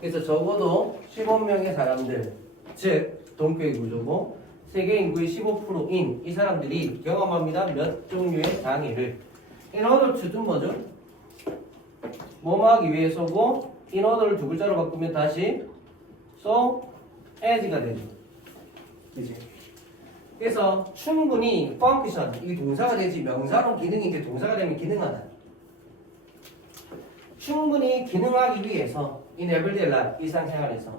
그래서 적어도 15명의 사람들, 즉 동표의 구조고 세계 인구의 15%인 이 사람들이 경험합니다. 몇 종류의 장애를. In order to do 뭐죠? 뭐뭐 하기 위해서고 in order를 두 글자로 바꾸면 다시 so as가 되죠. 그치? 그래서 충분히 function, 이 동사가 되지 명사로 기능인데 동사가 되면 기능하다. 충분히 기능하기 위해서 in everyday life, 일상생활에서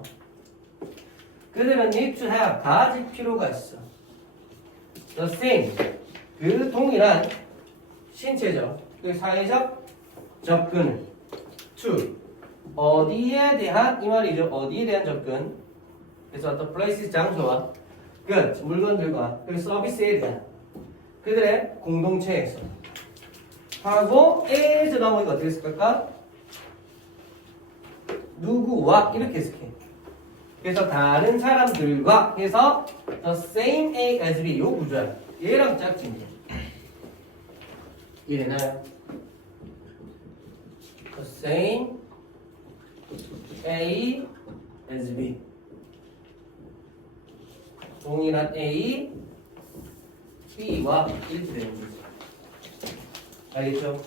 그들은 need to have, 가질 필요가 있어. The same, 그 동일한 신체적, 그 사회적 접근을 to, 어디에 대한, 이 말이죠. 어디에 대한 접근. 그래서 the places, 장소와 good, 물건들과 그리고 서비스에 대한 그들의 공동체에서 하고 as 넘어가니까 어떻게 쓸까? 누구와 이렇게 해석해. 그래서 다른 사람들과 해서 the same A as B 요 구조야. 얘랑 짝짓네. 이래나요? The same A as B. 동일한 A, B와 이렇게 되는 거죠. 알겠죠?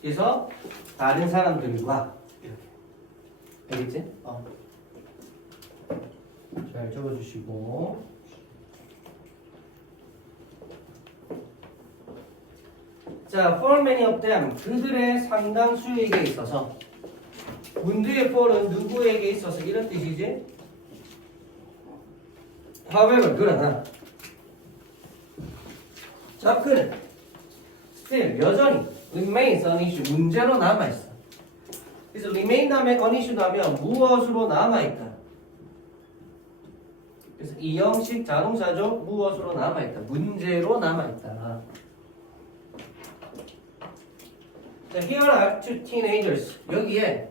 그래서 다른 사람들과 이렇게. 알겠지? 잘 적어주시고. 자, for many of them, 그들의 상당수에게 있어서 문두의 for은 누구에게 있어서 이런 뜻이지? however, 그러나 접근은 still, 여전히 remains an issue, 문제로 남아있어. 그래서 remain 다음에 an issue 하면 무엇으로 남아있다. 그래서 이 형식 자동사죠. 무엇으로 남아있다. 문제로 남아있다. 자, here are two teenagers. 여기에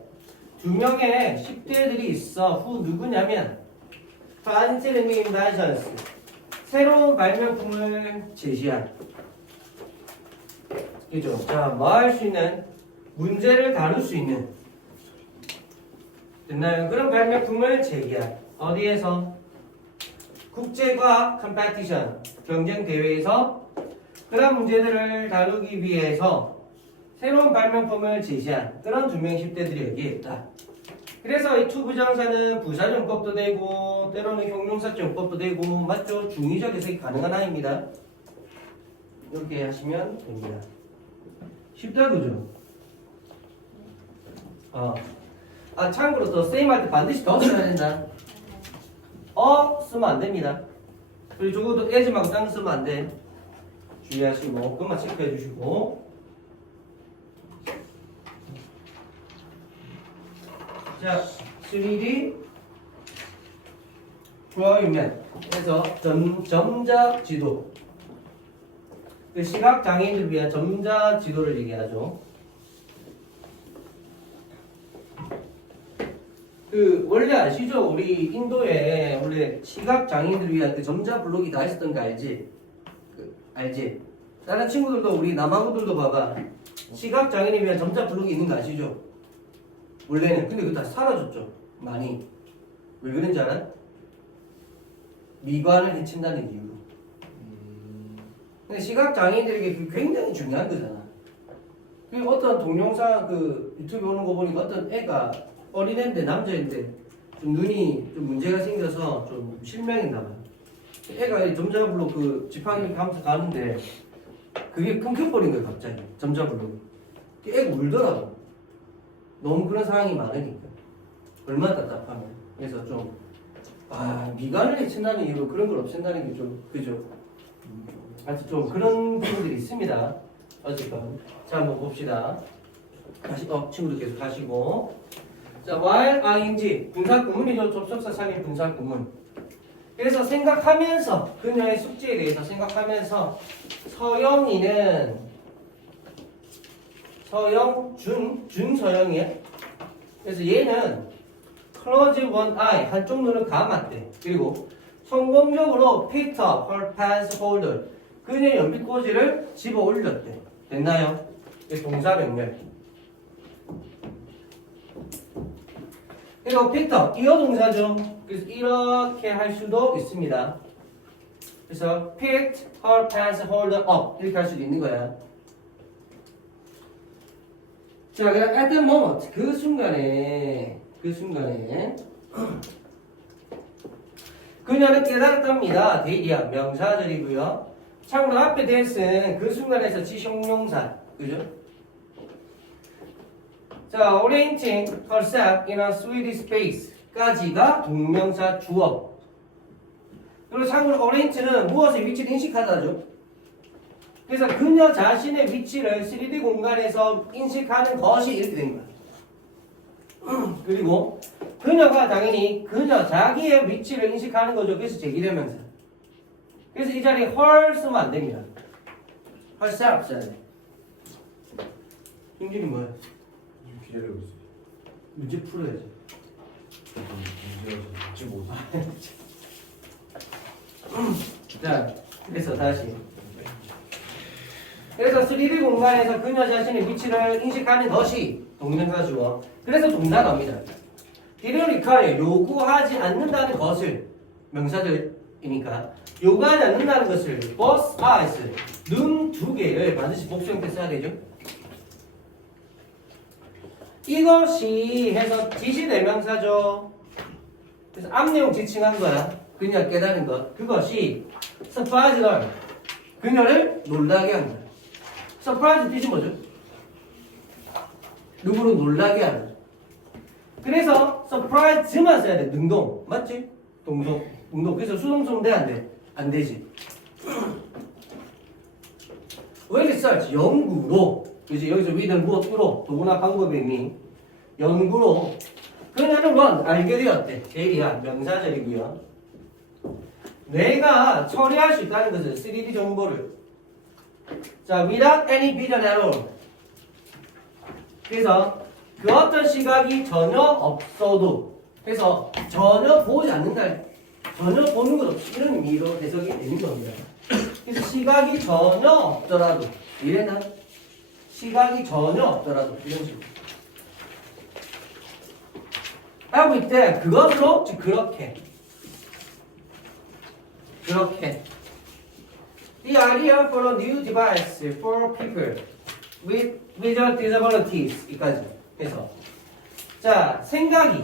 두 명의 10대들이 있어. 후 누구냐면 Fancy inventions. 새로운 발명품을 제시한. 그죠? 자, 뭐 할 수 있는? 문제를 다룰 수 있는. 됐나요? 그런 발명품을 제기한. 어디에서? 국제과학 컴페티션. 경쟁 대회에서 그런 문제들을 다루기 위해서 새로운 발명품을 제시한 그런 두 명의 10대들이 여기에 있다. 그래서 이 투부정사는 부사용법도 되고 때로는 형용사용법도 되고 맞죠? 중의적 해석이 가능한 아입니다. 이렇게 하시면 됩니다. 쉽다 그죠? 참고로 또 same 할 때 반드시 더 써야 된다. 쓰면 안 됩니다. 그리고 적어도 as 말고 딴 거 쓰면 안 돼. 주의하시고 그것만 체크해 주시고. 자, 3D drawing만 해서 점자 지도. 그 시각 장애인을 위한 점자 지도를 얘기하죠. 그 원래 아시죠? 우리 인도에 원래 시각 장애인을 위한 그 점자 블록이 다 있었던 거 알지? 알지? 다른 친구들도 우리 남아구들도 봐봐. 시각 장애인을 위한 점자 블록이 있는 거 아시죠? 원래는. 근데 그거 다 사라졌죠. 많이. 왜 그런지 알아? 미관을 해친다는 이유로. 근데 시각장애인들에게 굉장히 중요한 거잖아. 그 어떤 동영상 그 유튜브에 오는 거 보니까 어떤 애가 어린애인데 남자인데 좀 눈이 좀 문제가 생겨서 좀 실명인가 봐요. 애가 이 점자블록 그 지팡이 가면서 가는데 그게 끊겨버린 거예요. 갑자기 점자블록이. 애가 울더라고. 너무 그런 상황이 많으니까. 얼마나 답답하면. 그래서 좀 미관을 해친다는 이유로 그런 걸 없앤다는 게 좀 그죠? 하여튼 좀 그런 부분들이 있습니다. 어쨌건 자 한번 봅시다. 다시 친구들 계속 하시고. 자, while ing 분사구문이죠. 접속사 살린 분사구문. 그래서 생각하면서 그녀의 숙제에 대해서 생각하면서 서영이는 서영 준서영이야. 그래서 얘는 close one eye 한쪽 눈을 감았대. 그리고 성공적으로 picked up her pants holder 그녀의 연필꽂이를 집어 올렸대. 됐나요? 동사 병렬. 그리고 picked up 이어 동사죠. 그래서 이렇게 할 수도 있습니다. 그래서 picked her pants holder up 이렇게 할 수도 있는 거야. 자, 그럼 at the moment 그 순간에 그녀는 깨달았답니다. 데이야 명사절이고요. 참고로 앞에 that은 그 순간에서 지형용사, 그죠? 자, orienting herself in a sweet space까지가 동명사 주어. 그리고 참고로 orient는 무엇의 위치를 인식하다죠. 그래서 그녀 자신의 위치를 3D 공간에서 인식하는 것이 이렇게 된 거야. 그리고 그녀가 당연히 그녀 자기의 위치를 인식하는 거죠. 그래서 제기대명사. 그래서 이 자리에 her 쓰면 안 됩니다. herself 써야 돼. 힘들이 뭐야? 기다리고 있어요. 문제 풀어야지. 문제가 지금 못. 자, 그래서 다시. 그래서 3D 공간에서 그녀 자신의 위치를 인식하는 것이 동명사 주어. 그래서 동사갑니다. 디리오리카에 요구하지 않는다는 것을 명사들이니까 요구하지 않는다는 것을 both eyes 눈 두 개를 반드시 복수 형태 써야 되죠. 이것이 해서 지시대명사죠. 그래서 앞내용 지칭한 거야. 그녀가 깨달은 것. 그것이 surprise her. 그녀를 놀라게 한 거야. surprise 뜻이 뭐죠? 누구를 놀라게 하는. 그래서 surprise만 써야 돼. 능동. 맞지? 동동. 그래서 수동성 돼? 안 돼? 안 되지. 왜 research? 연구로. 그지? 여기서 with는 무엇으로? 도구나 방법의 의미. 연구로. 그녀는 run. 알게 되었대. 제일이야. 명사절이고요. 뇌가 처리할 수 있다는 것은 3D 정보를. 자, without any vision at all. 그래서 그 어떤 시각이 전혀 없어도, 그래서 전혀 보지 않는다, 전혀 보는 것 없이 이런 의미로 해석이 되는 겁니다. 그래서 시각이 전혀 없더라도, 이래나 시각이 전혀 없더라도 이런 식으로 하고 있대. 그것으로 즉 그렇게. The idea for a new device for people with visual disabilities 이까지 해서 자 생각이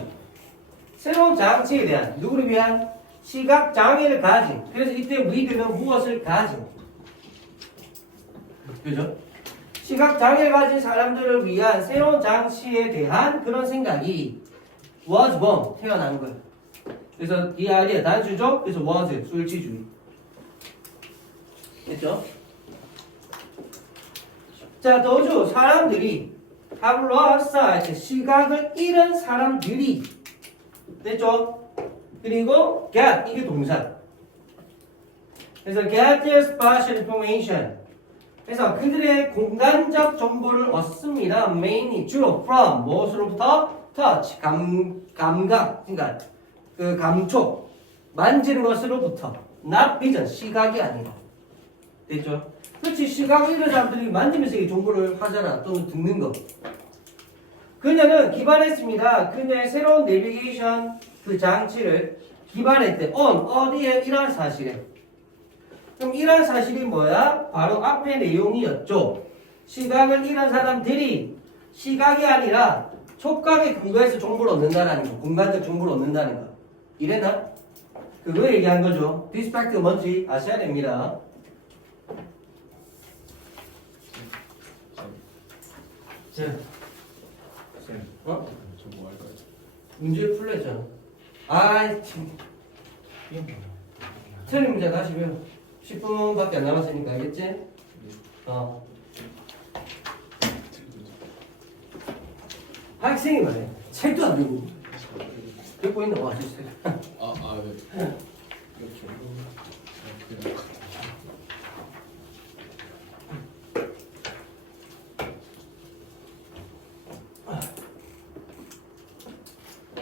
새로운 장치에 대한 누구를 위한 시각 장애를 가진 그래서 이때 with는 무엇을 가진 그죠? 시각 장애를 가진 사람들을 위한 새로운 장치에 대한 그런 생각이 was born 태어난 거예요. 그래서 the idea 단수죠. 그래서 was 수일치주의 됐죠? 자, 더주 사람들이 have lost sight 시각을 잃은 사람들이 됐죠? 그리고 get 이게 동사. 그래서 get their spatial information. 그래서 그들의 공간적 정보를 얻습니다. mainly 주로 from 무엇으로부터 touch 감각 그러니까 그 감촉 만지는 것으로부터 not vision 시각이 아니라 됐죠? 그렇지 시각을 잃은 사람들이 만지면서 이 정보를 하잖아 또는 듣는 거. 그녀는 기반했습니다. 그녀의 새로운 내비게이션 그 장치를 기반했대. on 어디에 이러한 사실에. 그럼 이러한 사실이 뭐야? 바로 앞의 내용이었죠. 시각을 잃은 사람들이 시각이 아니라 촉각에 근거해서 정보를 얻는다는 거. 공간적 정보를 얻는다는 거. 이랬나? 그거 얘기한 거죠. This fact 뭔지 아셔야 됩니다. 자, 쌤, 어? 저 뭐 할까요? 문제 풀렸잖아. 아이, 참. 틀린 문제 다시 배워. 10분밖에 안 남았으니까, 알겠지? 학생이 말해. 책도 안 들고. 듣고 있는 거 아시죠? 네. 이거 그냥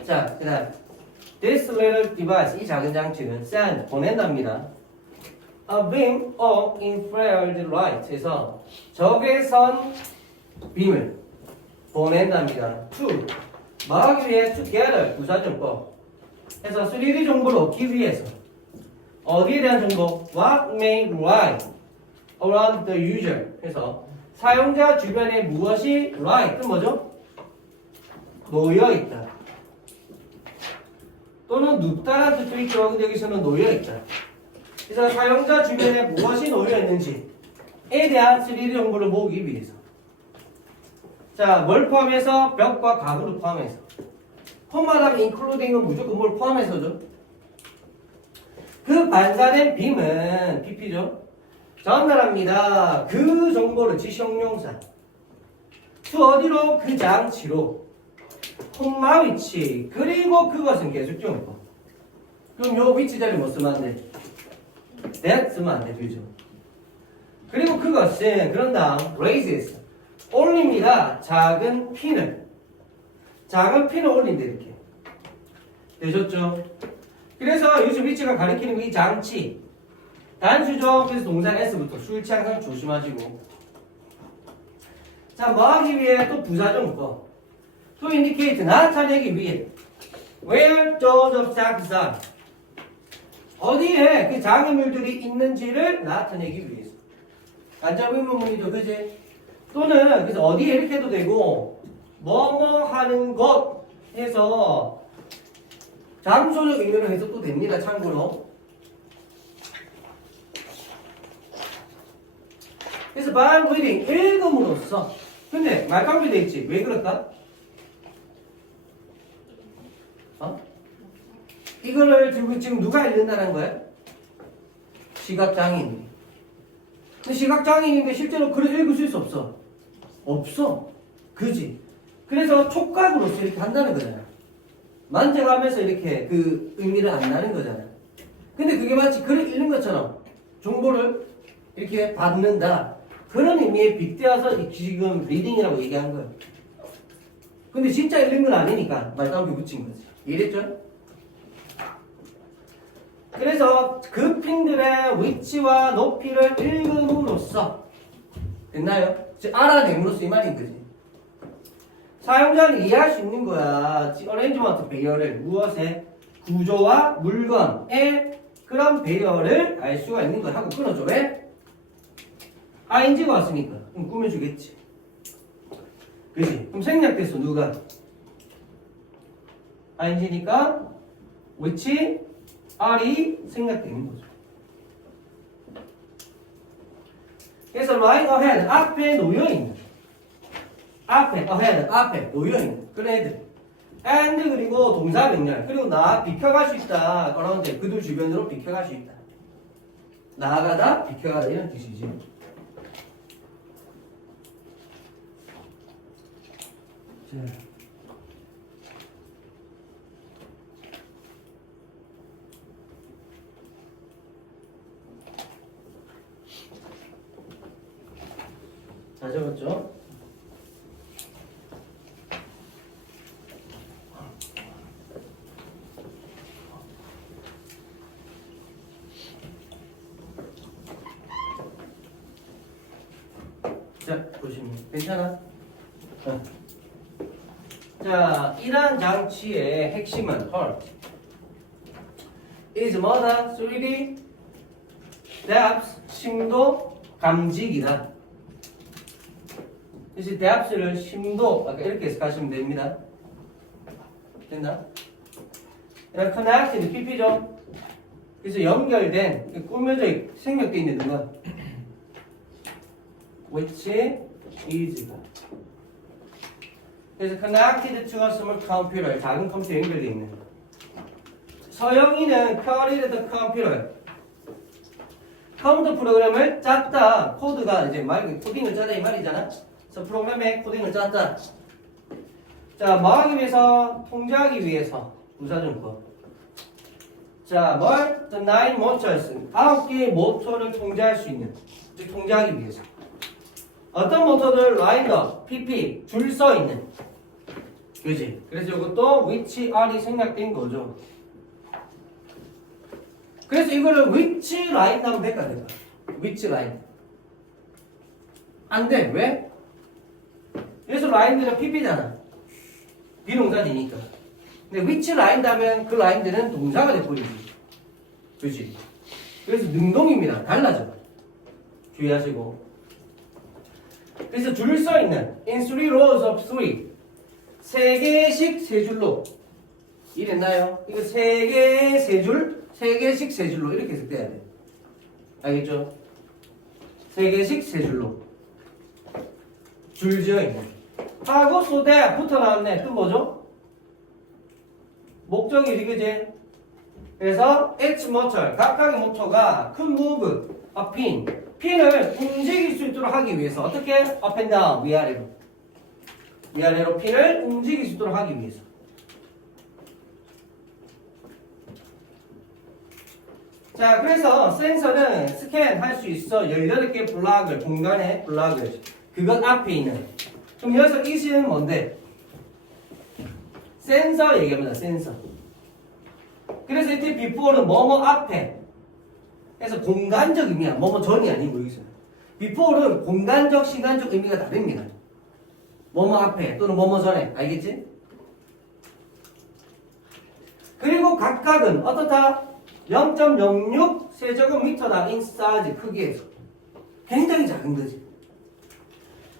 자, 그 다음 This little device, 이 작은 장치는 send, 보낸답니다. A beam of infrared light 에서 적외선 빔을 보낸답니다. To 뭐 하기 위해? together 부사정법 해서 3D 정보를 얻기 위해서 어디에 대한 정보? What may lie around the user 해서 사용자 주변에 무엇이 lie 뜻 뭐죠? 놓여있다 또는 눕다란 뜻도 있죠. 근데 여기서는 놓여있다. 그래서 사용자 주변에 무엇이 놓여있는지에 대한 3D 정보를 모으기 위해서 자, 뭘 포함해서? 벽과 가구를 포함해서 폰마다 including은 무조건 뭘 포함해서죠. 그 반사된 빔은 PP죠. 전달합니다. 그 정보를 지시형용사 to 어디로? 그 장치로 콤마 위치 그리고 그것은 계속적으로 그럼 요 위치 자리 뭐 쓰면 안 돼? that 쓰면 안 돼. 그죠? 그리고 그것은 그런 다음 raises 올립니다. 작은 핀을 올린다 이렇게 되셨죠? 그래서 요즘 위치가 가리키는 이 장치 단수죠. 그래서 동사 S부터 수일치 항상 조심하시고 자 뭐하기 위해 또 부사정법 to indicate 나타내기 위해 where those objects are 어디에 그 장애물들이 있는지를 나타내기 위해서 간접 의문문이죠. 그지? 또는 그래서 어디에 이렇게 해도 되고 뭐뭐 하는 것 해서 장소적 의미로 해석도 됩니다. 참고로 그래서 by reading 읽음으로써 근데 말강비 돼 있지. 왜 그럴까? 이거를 지금 누가 읽는다는 거야? 시각장애인. 근데 시각장애인인데 실제로 글을 읽을 수 없어. 없어. 그지? 그래서 촉각으로서 이렇게 한다는 거잖아. 만져가면서 이렇게 그 의미를 안다는 거잖아. 근데 그게 마치 글을 읽는 것처럼 정보를 이렇게 받는다. 그런 의미에 빗대어서 지금 리딩이라고 얘기한 거야. 근데 진짜 읽는 건 아니니까 말따옴표 붙인 거지. 이해됐죠? 그래서 그 핀들의 위치와 높이를 읽음으로써 됐나요? 즉 알아냄으로써 이 말인 거지. 사용자는 이해할 수 있는 거야. 어레인지먼트 배열을 무엇에? 구조와 물건의 그런 배열을 알 수가 있는 거야. 하고 끊어줘. 왜? ing가 왔으니까 그럼 꾸며주겠지. 그치? 그럼 생략됐어. 누가? ing니까 which are이 생략되는 거죠. 그래서 lying ahead 앞에 놓여있는 앞에 놓여있는 그런 애들 and 그리고 동사 명령 그리고 나 비켜갈 수 있다. 그런데 그들 주변으로 비켜갈 수 있다. 나아가다 비켜가다 이런 뜻이지. 자, 적었죠? 자, 보시면 괜찮아? 자, 이러한 장치의 핵심은 is 뭐다? 3D depth 심도 감지기다. 그래서 depth를 심도 아까 이렇게 해서 가시면 됩니다. 됐나? connected PP죠. 그래서 연결된 꾸며져 생략되어 있는 누가 which is가 그래서 connected to a small computer 작은 컴퓨터 연결되어 있는 서영이는 carried the computer 컴퓨터 프로그램을 짰다. 코드가 이제 말 코딩을 짜다 이 말이잖아. 그래서 프로그램에 코딩을 짰다. 자, 뭐 하기 위해서? 통제하기 위해서 부사정법. 자, 뭘? The 9 motors 9개의 모터를 통제할 수 있는 즉 통제하기 위해서 어떤 모터들? 라인업, PP 줄 서 있는 그지? 그래서 이것도 which are이 생략된 거죠. 그래서 이거를 which line 하면 될까? which line 안 돼. 왜? 그래서 라인들은 PP잖아. 비동사니까. 근데 which 라인 다면 그 라인들은 동사가 돼버리지. 그렇지? 그래서 능동입니다. 달라져. 주의하시고. 그래서 줄 서 있는 in three rows of three. 세 개씩 세 줄로. 이랬나요? 이거 세 개 세 줄, 세 개씩 세 줄로 이렇게 해석돼야 돼. 알겠죠? 세 개씩 세 줄로. 줄 지어 있는. 하고 소대 붙어 나왔네. 또 뭐죠? 목적이지, 그지? 그래서 each motor, 각각의 모터가 큰 move, a pin, 핀을 움직일 수 있도록 하기 위해서 어떻게? up and down, 위아래로. 위아래로 핀을 움직일 수 있도록 하기 위해서. 자, 그래서 센서는 스캔 할 수 있어. 18개 블락을, 공간의 블락을. 그것 앞에 있는. 그럼 여기서 is는 뭔데? 센서 얘기합니다. 센서. 그래서 이때 before는 뭐뭐 앞에. 그래서 공간적 의미야. 뭐뭐 전이 아니고 여기서. before는 공간적, 시간적 의미가 다릅니다. 뭐뭐 앞에 또는 뭐뭐 전에. 알겠지? 그리고 각각은 어떻다? 0.06 세제곱미터다. 인사이즈 크기에서. 굉장히 작은 거지.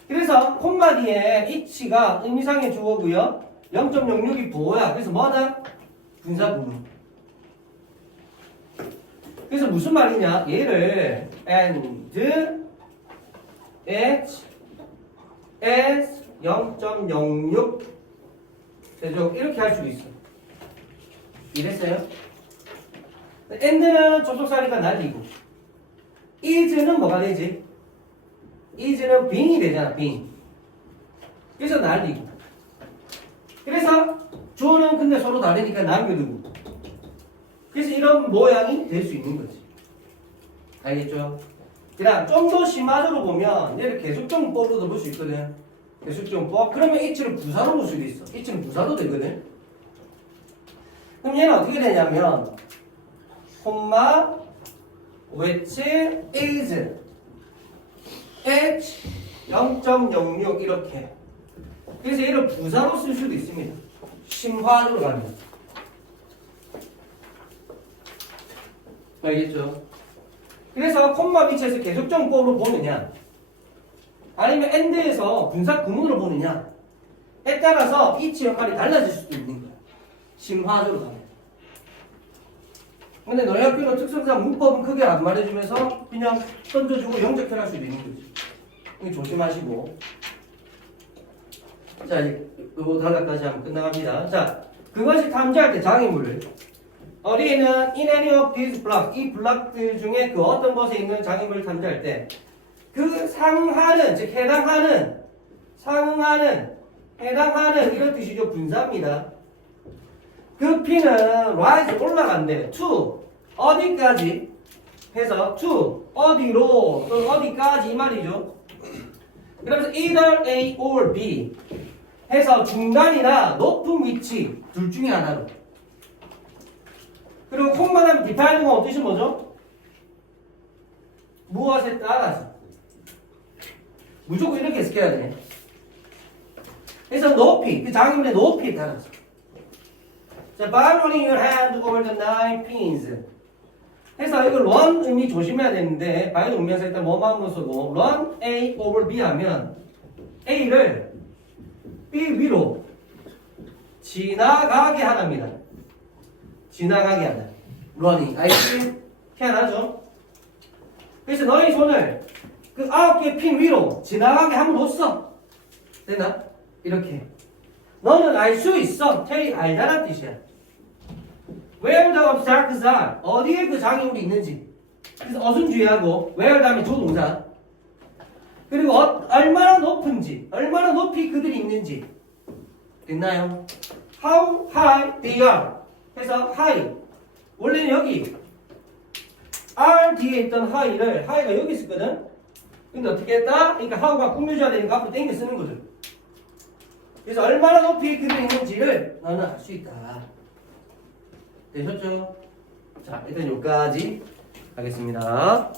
그래서 콤마 뒤에 each가 의미상의 주어고요. 0.06이 보호야. 그래서 뭐다? 분사분모. 그래서 무슨 말이냐? 얘를 and h as 0.06 세제곱 이렇게 할 수 있어. 이랬어요? and는 접속사니까 날리고 is는 뭐가 되지? is는 being이 되잖아. being. 그래서 날리고. 그래서 주어는 근데 서로 다르니까 남겨두고. 그래서 이런 모양이 될 수 있는 거지. 알겠죠? 그다음 좀 더 심화적으로 보면 얘를 계속정법으로도 볼 수 있거든. 계속정법. 그러면 it를 부사로 볼 수도 있어. it는 부사도 되거든. 그럼 얘는 어떻게 되냐면 콤마 which is h 0.06 이렇게. 그래서 얘를 부사로 쓸 수도 있습니다. 심화적으로 가면. 알겠죠? 그래서 콤마 위치에서 계속정법으로 보느냐 아니면 and에서 분사 구문으로 보느냐에 따라서 each 역할이 달라질 수도 있는 거야. 심화적으로 가면. 근데 너희 학교는 특성상 문법은 크게 안 말해주면서 그냥 던져주고 영작해할 수도 있는 거지. 이거 조심하시고. 자, 이제 요 단락까지 하면 끝나갑니다. 자, 그것이 탐지할 때 장애물을 어린이는 in any of these blocks, 이 블록들 중에 그 어떤 것에 있는 장애물을 탐지할 때 그 상하는, 즉 해당하는, 상응하는, 해당하는 이런 뜻이죠. 분사입니다. 그 핀은 rise 올라간대. to 어디까지 해서 to 어디로 또는 어디까지 이 말이죠. 그래서 either A or B 해서 중간이나 높은 위치 둘 중에 하나로. 그리고 콤마 다음에 디파이는 건 뜻이 뭐죠? 무엇에 따라서. 무조건 이렇게 해석해야 되네. 그래서 높이, 그 장애물의 높이에 따라서. 자, by running your hand over the 9 pins. 해서 이걸 run 의미 조심해야 되는데, by는 의미에서 일단 뭐만 쓰고, run A over B 하면, A를 B 위로 지나가게 하답니다. 지나가게 하다. running. 알겠지? 희한하죠? 그래서 너희 손을 그 9개 핀 위로 지나가게 하면 놓았어. 됐나? 이렇게. 너는 알 수 있어. 테리 알다란 뜻이야. Where the obstacles are. 어디에 그 장애물이 있는지. 그래서 어순 주의하고 where 다음에 조동사. 그리고 얼마나 높은지. 얼마나 높이 그들이 있는지. 됐나요? How high they are. 해서 high. 원래는 여기 R 뒤에 있던 high를 high가 여기 있었거든. 근데 어떻게 했다? 그러니까 how가 꾸며줘야 되니까 앞으로 당겨 쓰는 거죠. 그래서 얼마나 높이 그들이 있는지를 너는 알 수 있다. 되셨죠? 자, 일단 여기까지 하겠습니다.